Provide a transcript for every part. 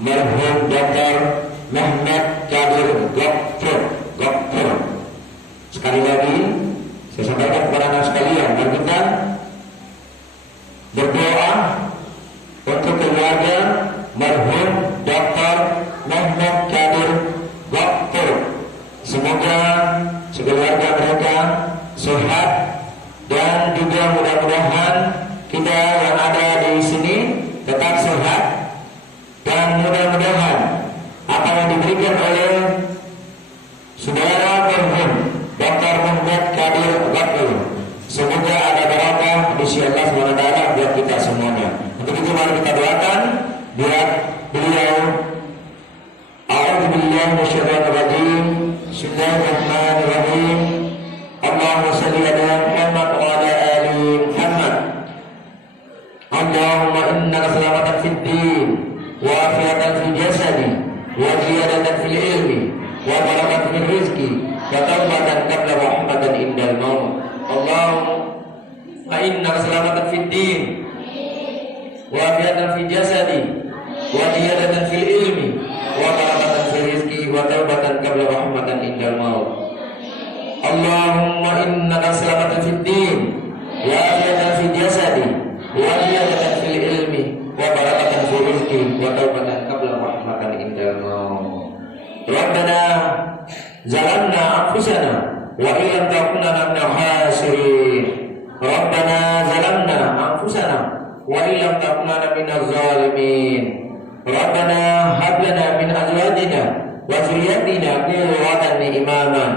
merhum Dr. Mehmet Kadir Doktor. Sekali lagi saya sampaikan kepada anak sekalian, mari kita berdoa untuk keluarga merhum Dr. Mehmet Kadir Doktor. Semoga sekeluarga mereka sehat dan juga mudah-mudahan kita yang ada di sini tetap sehat dan mudah-mudahan apa yang diberikan oleh saudara merhum Dr. Mehmet Kadir Doktor semoga ada barakah di sisi Allah SWT buat kita semuanya. Untuk itu mari kita doakan buat beliau. A'udzubillahi minasyaitonir rajim. Bismillahirrahmanirrahim. Allahumma shalli ala Muhammad wa ala ali Muhammad. Allahumma innaka salamatan fid din wa afiyatan fil jasadi wa ziyadatan fil ilmi wa barakatan fil rizqi wa tawbatan qabla rahmatan indal maut. Allahumma innaka salamatan fid din wa afiyatan fil jasadi wa ziyadatan fil ilmi wa barakatan fil rizqi wa tawbatan qabla rahmatan indal maut. Allahumma innaka salamatan fid din wa afiyatan fil jasadi wa ziyadatan fil ilmi wa barakatan fil rizqi wa tawbatan qabla rahmatan indal maut. Rabbana zalamna anfusana wa illam taghfir lana minal khasirin. Rabbana zalamna anfusana wa illam taghfir lana minaz zalimin. Rabbana hab lana min azwajina wa dhurriyyatina qurratan imaman.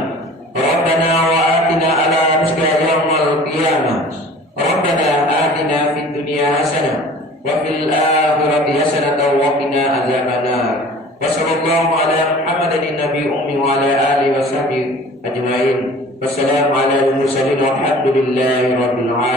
Rabbana wa atina ala rizqina yawmal qiyamah. Rabbana atina fid dunya hasanah wa fil akhirati hasanah wa qina adzabannar. Wa sallallahu ala Muhammadin nabi ummi wa ala alihi wa sahbihi ajmain. Wassalamu ala al-mursalin walhamdulillahi rabbil alamin.